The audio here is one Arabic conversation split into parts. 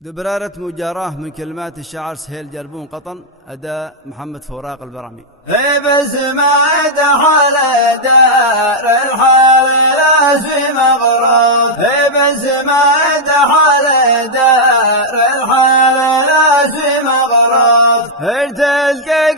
دبرارة مجاراه من كلمات الشاعر سهيل جربون قطن، أداء محمد فوراق البرامي. بس ما دخل دار الحال لازم مغروض، بس ما دخل دار الحال لازم مغروض. تلقى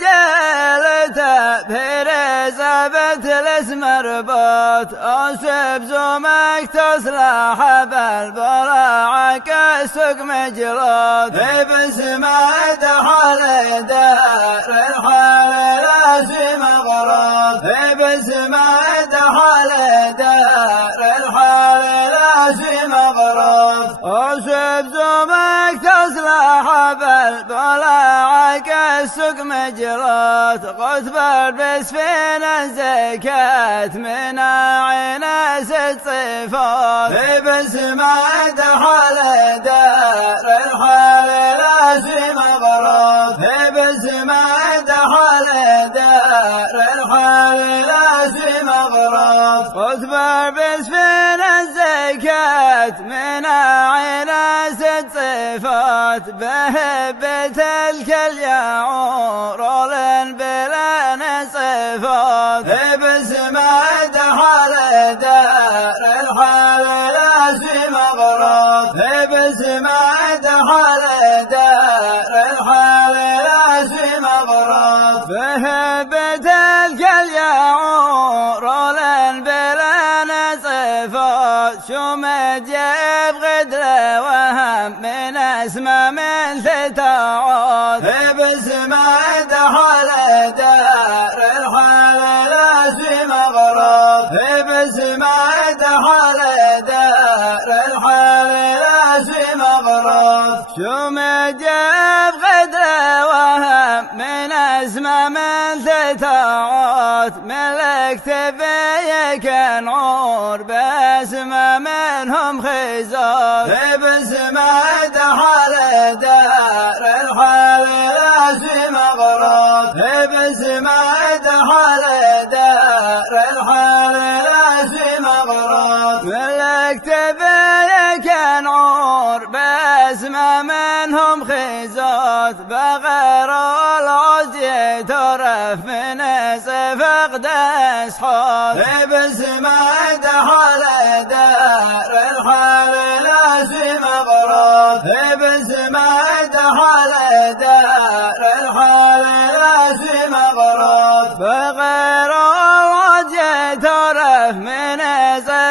جالته برزابة الاسم رباط، أصب زومك تصلح بالبراعك السوق مجرود. بس ما دخل دار الحال لازم مغروض، بس ما دخل دار الحال لازم مغروض. أصب زومك تصلح بالبراعك السوق مجرود. قطب البسفين الزكاة من عين ست صفات، بس ما دخل دار الحال لازم مغروض، بس ما دخل دار الحال لازم مغروض. قطب البسفين الزكاة من عين ست صفات، بهبة الكل يعور بلا نصفات. بس ما دخل دار الحال لازم مغروض، بس ما دخل دار الحال لازم مغروض. بهبة الكل يعور بلا نصفات، شمد جيب غدر وهم من اسمى من ستعود. بس ما دخل دار الحال لازم مغروض، بس ما دخل دار الحال لازم مغروض. شمد جيب غدر وهم من اسمى من ستعود، ملك تبيك نور باسمى منهم خزات. بس ما دخل دار الحال لازم مغروض، بس ما دخل دار الحال لازم مغروض. ملك تبيك نور باسمى منهم خزات، بغير العز يترف من فقد اسحات. بس ما دخل دار الحال لازم مغروض، بس ما دخل دار الحال لازم مغروض. بغير العز يترف من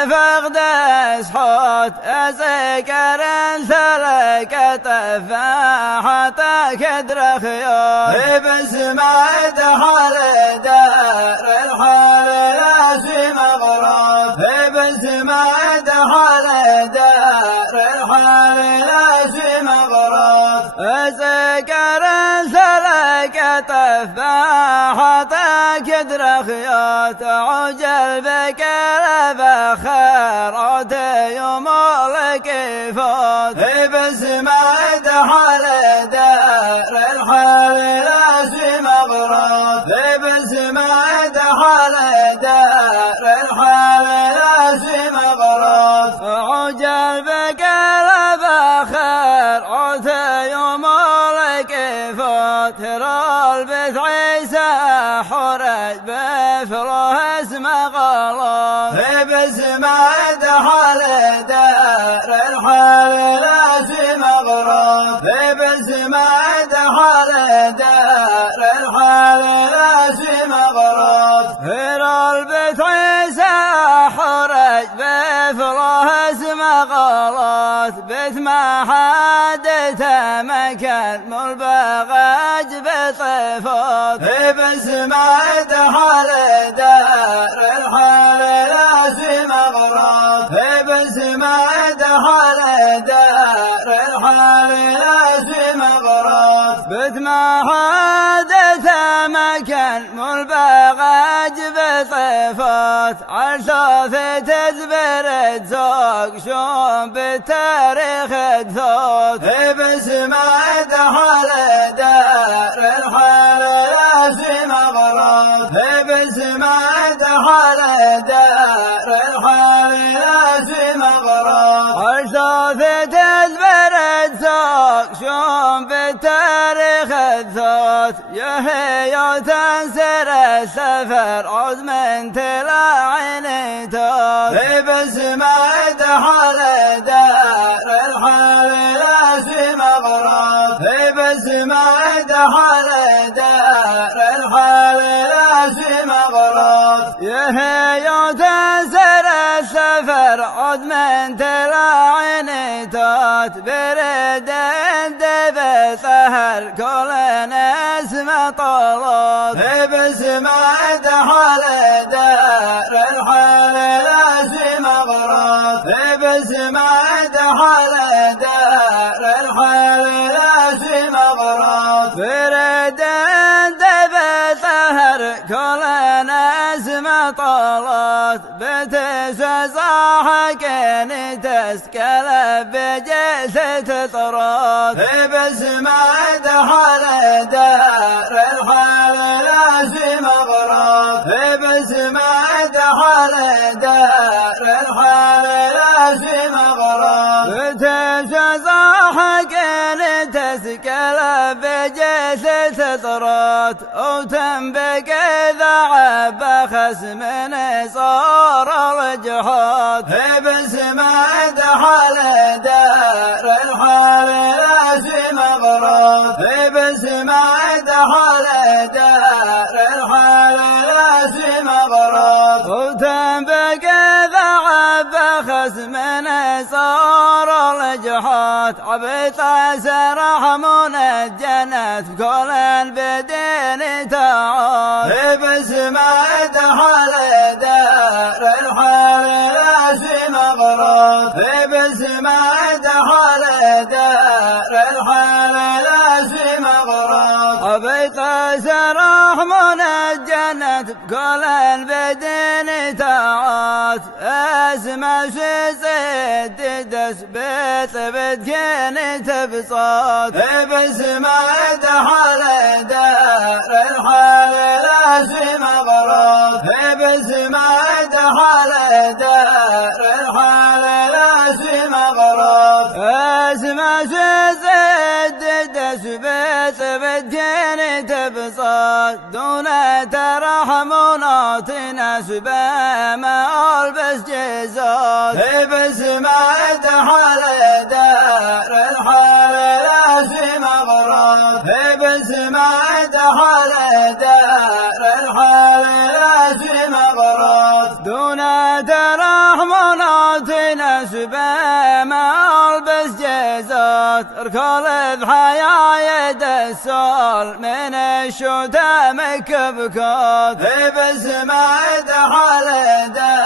فقد اسحات، أسكر سلك تفاحة كدر خيار. بس ما دخل دار الحال لازم مغروض، بس ما دخل دار الحال لازم مغروض. أسكر سلك تفاحة كدر خيار، عجل بك بخيرات يوم لك فوت. بس ما دخل دار الحال لازم مغروض، بس ما دخل دار الحال لازم مغروض. عجل بك بخيرات يوم لك فوت. ترى البث عيسى حرج بفره اسم غلط، بس ما دخل دار الحال لازم مغروض، بس ما دخل دار الحال لازم مغروض. ترى البث عيسى حرج بفره اسم غلط، بث ما حدث مكان ملبغج بصفات. بس ما دخل دار الحال لازم مغروض، بس ما دخل دار الحال لازم مغروض. بث ما حدث مكان ملبغج بصفات، عالثوث تدبر تزوق شوم بالتاريخ الثوث. بس ما دخل دار الحال لازم مغروض، بس ما دخل دار الحال لازم مغروض. عالثوث تدبر يهي تنسر السفر عود من تلاعين توت بسمة حال دار الحال لا مغرات بسمة حال دار الحال لا مغرات يهي تنسر السفر عود من تلاعين توت برد دب سهر كل ناس مطلوب بسمة حال دار الحال لا مغرات بسمة حال دار الحال لا مغرات برد دب سهر كل ناس مطلوب بتسزاحك تسكل بجلسة طراد بسمة حال دار الحال لا مغرات بسمة حال دار الحال لا مغرات بتسزاحك تسكل بجلسة طراد وتنبك ذعب خصم صار الجحود بسمة حال دار الحال لا مغرات بسمة حال دار الحال لا مغرات وتنبك ذعب خصم صار الجحود عبيط سرح منجنت كل البدين تعود بسمة حال دار الحال لا مغرات بسمة حال دار الحال لا مغرات عبيط سرح منجنت كل البدين تعود اسمع شزيد دسبت بدكين تبصات بسمة حال دار الحال لا مغرات بسمة حال دار الحال لا مغرات اسمع شزيد دسبت بدكين تبصات دون ترحمونات نسبة ما البس جزات بسمة حال دار الحال لا مغرات بسمة حال دار الحال لا مغرات دون ترحمونات نسبة ما البس جزات اركض بحياة يد السول من الشتام كبكات بسمة حال دار